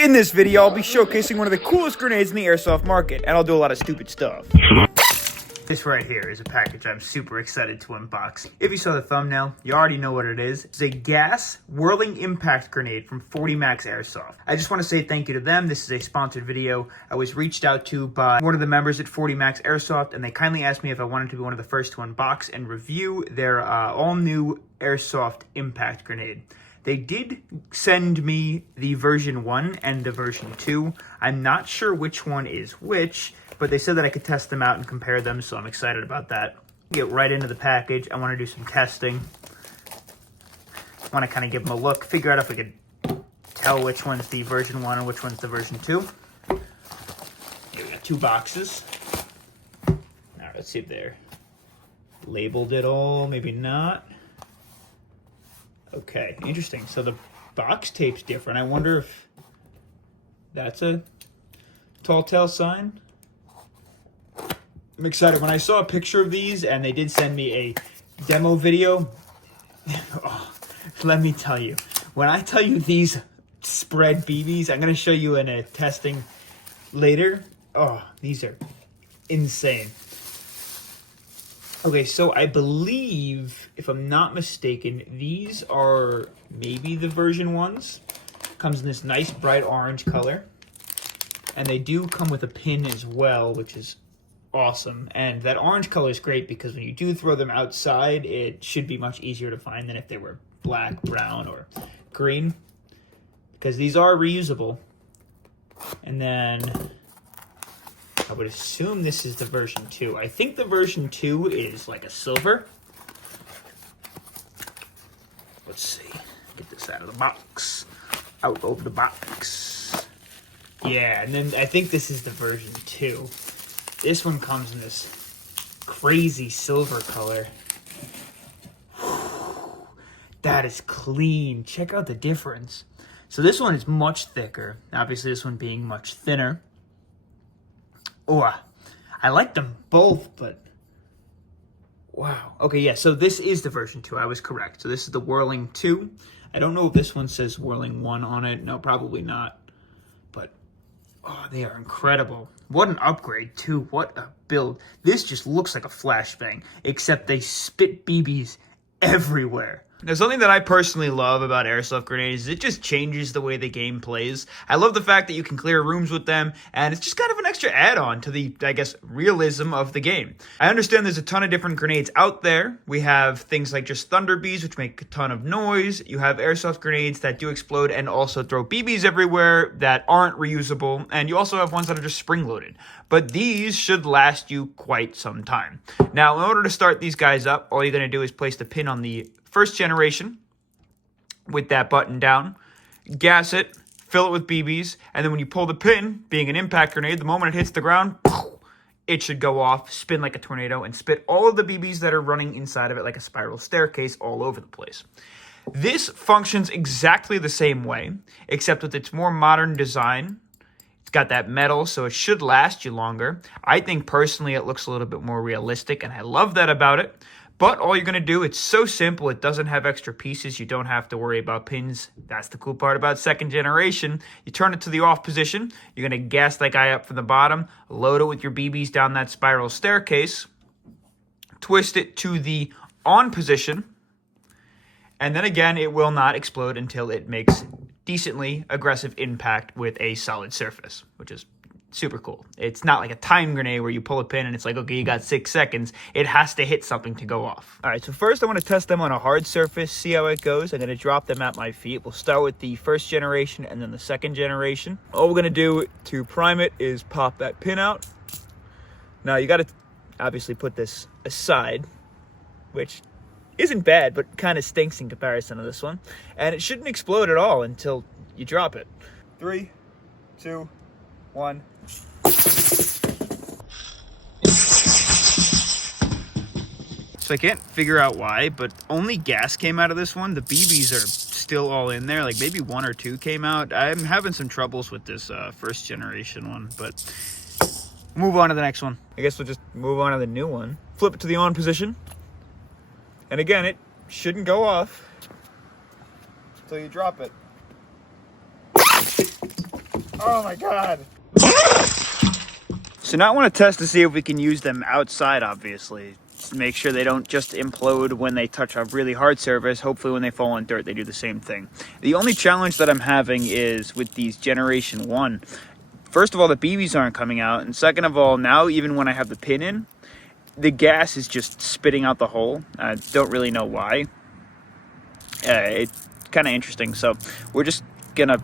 In this video, I'll be showcasing one of the coolest grenades in the airsoft market, and I'll do a lot of stupid stuff. This right here is a package I'm super excited to unbox. If you saw the thumbnail, you already know what it is. It's a gas whirling impact grenade from 40 Max Airsoft. I just want to say thank you to them. This is a sponsored video. I was reached out to by one of the members at 40 Max Airsoft, and they kindly asked me if I wanted to be one of the first to unbox and review their all-new Airsoft impact grenade. They did send me the version 1 and the version 2. I'm not sure which one is which, but they said that I could test them out and compare them, so I'm excited about that. Get right into the package. I want to do some testing. I want to kind of give them a look, figure out if we could tell which one's the version 1 and which one's the version 2. Here we got 2 boxes. All right, let's see if they're labeled at all. Maybe not. Okay, interesting. So the box tape's different. I wonder if that's a tall tale sign. I'm excited. When I saw a picture of these and they did send me a demo video, oh, let me tell you, when I tell you these spread BBs, I'm going to show you in a testing later. Oh, these are insane. Okay, so I believe, if I'm not mistaken, these are maybe the version 1s. Comes in this nice bright orange color. And they do come with a pin as well, which is awesome. And that orange color is great because when you do throw them outside, it should be much easier to find than if they were black, brown, or green. Because these are reusable. And then I would assume this is the version 2. I think the version 2 is like a silver. Let's see. Get this out of the box. Out of the box. Yeah, and then I think this is the version 2. This one comes in this crazy silver color. Whew, that is clean. Check out the difference. So this one is much thicker. Obviously, this one being much thinner. Oh, I like them both, but wow. Okay, yeah, so this is the version 2. I was correct. So this is the Whirling 2. I don't know if this one says Whirling 1 on it. No, probably not. But, oh, they are incredible. What an upgrade, too. What a build. This just looks like a flashbang, except they spit BBs everywhere. Now, something that I personally love about airsoft grenades is it just changes the way the game plays. I love the fact that you can clear rooms with them, and it's just kind of an extra add-on to the, I guess, realism of the game. I understand there's a ton of different grenades out there. We have things like just Thunder Bees, which make a ton of noise. You have airsoft grenades that do explode and also throw BBs everywhere that aren't reusable, and you also have ones that are just spring-loaded. But these should last you quite some time. Now, in order to start these guys up, all you're going to do is place the pin on the first generation with that button down, gas it, fill it with BBs, and then when you pull the pin, being an impact grenade, the moment it hits the ground, it should go off, spin like a tornado, and spit all of the BBs that are running inside of it like a spiral staircase all over the place. This functions exactly the same way, except with its more modern design. It's got that metal, so it should last you longer. I think personally it looks a little bit more realistic, and I love that about it. But all you're going to do, it's so simple, it doesn't have extra pieces, you don't have to worry about pins. That's the cool part about second generation. You turn it to the off position, you're going to gas that guy up from the bottom, load it with your BBs down that spiral staircase, twist it to the on position, and then again, it will not explode until it makes decently aggressive impact with a solid surface, which is super cool. It's not like a time grenade where you pull a pin and it's like, okay, you got 6 seconds. It has to hit something to go off. All right, so first I want to test them on a hard surface, see how it goes. I'm going to drop them at my feet. We'll start with the first generation and then the second generation. All we're going to do to prime it is pop that pin out. Now, you got to obviously put this aside, which isn't bad, but kind of stinks in comparison to this one. And it shouldn't explode at all until you drop it. 3, 2, 1. So I can't figure out why, but only gas came out of this one. The BBs are still all in there. Like maybe 1 or 2 came out. I'm having some troubles with this first generation one, but move on to the next one. I guess we'll just move on to the new one. Flip it to the on position. And again, it shouldn't go off until you drop it. Oh my god. So now I want to test to see if we can use them outside, obviously. To make sure they don't just implode when they touch a really hard surface. Hopefully when they fall on dirt, they do the same thing. The only challenge that I'm having is with these Generation 1. First of all, the BBs aren't coming out. And second of all, now even when I have the pin in, the gas is just spitting out the hole. I don't really know why. It's kind of interesting. So we're just going to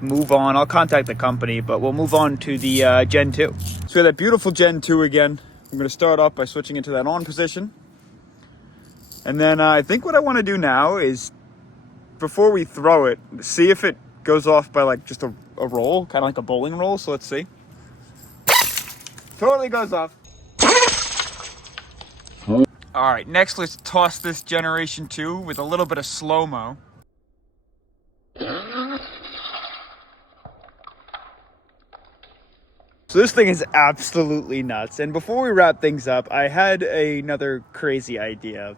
move on. I'll contact the company, but we'll move on to the Gen 2. So we have that beautiful Gen 2 again. I'm going to start off by switching into that on position. And then I think what I want to do now is, before we throw it, see if it goes off by like just a roll, kind of like a bowling roll. So let's see. Totally goes off. All right, next let's toss this Generation 2 with a little bit of slow-mo. So this thing is absolutely nuts. And before we wrap things up, I had another crazy idea.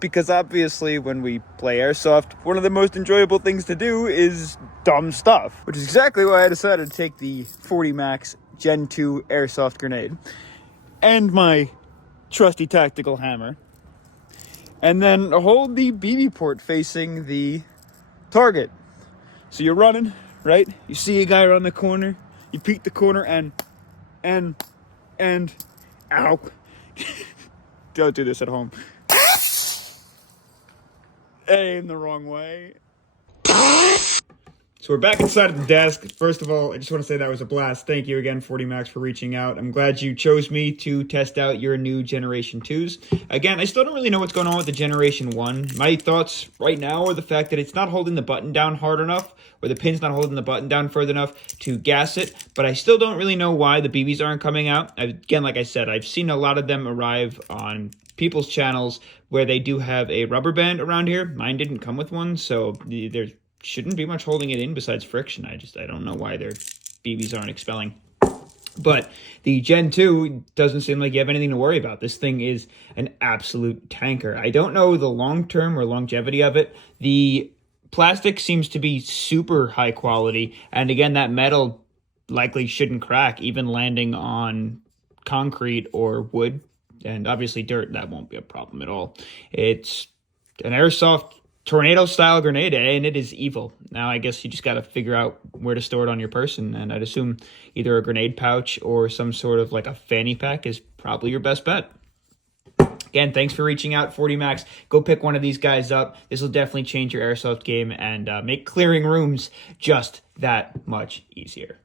Because obviously when we play Airsoft, one of the most enjoyable things to do is dumb stuff. Which is exactly why I decided to take the 40 Max Gen 2 Airsoft grenade. And my trusty tactical hammer. And then hold the BB port facing the target. So you're running, right? You see a guy around the corner. You peek the corner and ow. Don't do this at home. Aim the wrong way. So we're back inside of the desk. First of all, I just want to say that was a blast. Thank you again, 40 Max, for reaching out. I'm glad you chose me to test out your new Generation 2s. Again, I still don't really know what's going on with the Generation 1. My thoughts right now are the fact that it's not holding the button down hard enough, or the pin's not holding the button down further enough to gas it, but I still don't really know why the BBs aren't coming out. Again, like I said, I've seen a lot of them arrive on people's channels where they do have a rubber band around here. Mine didn't come with one, so there shouldn't be much holding it in besides friction. I don't know why their BBs aren't expelling. But the Gen 2 doesn't seem like you have anything to worry about. This thing is an absolute tanker. I don't know the long-term or longevity of it. The plastic seems to be super high quality. And again, that metal likely shouldn't crack, even landing on concrete or wood. And obviously dirt, that won't be a problem at all. It's an Airsoft tornado-style grenade, and it is evil. Now, I guess you just got to figure out where to store it on your person, and I'd assume either a grenade pouch or some sort of like a fanny pack is probably your best bet. Again, thanks for reaching out, 40 Max. Go pick one of these guys up. This will definitely change your Airsoft game and make clearing rooms just that much easier.